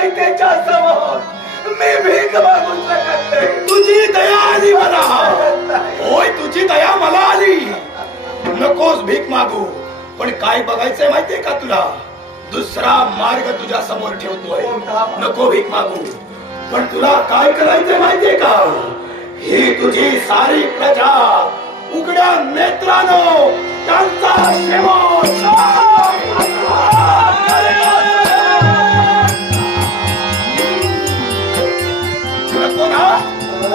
नाही त्याच्यासमोर. मी भीक मागू शकत नाही. तुझी दया आली मला. होय तुझी दया मला आली. नकोस भीक मागू. पण काय बघायचंय माहितीये का तुला? दुसरा मार्ग तुझ्या समोर ठेवतोय. नको भीक मागू. पण तुला काय करायचंय माहितीये का? ही तुझी सारी प्रजा उघड्या नेत्रानो त्यांचा शेवट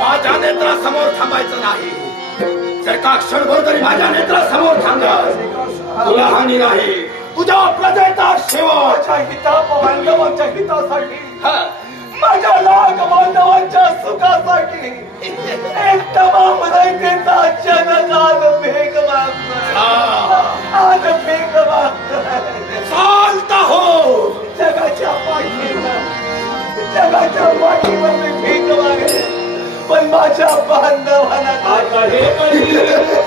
माझ्या नेत्रासमोर थांबायचं नाही. जर का क्षणभर तरी माझ्या नेत्रासमोर थांबला तुला हानी नाही. तुझ्या प्रजेचा शेवट. माझ्या हिता बांधवांच्या हितासाठी. माझ्या लाख बांधवांच्या सुखासाठी. एक तमाम रयतेचा अचानक आज भेग जगाच्या भीक मागेन पण माझ्या बांधवांना आता हे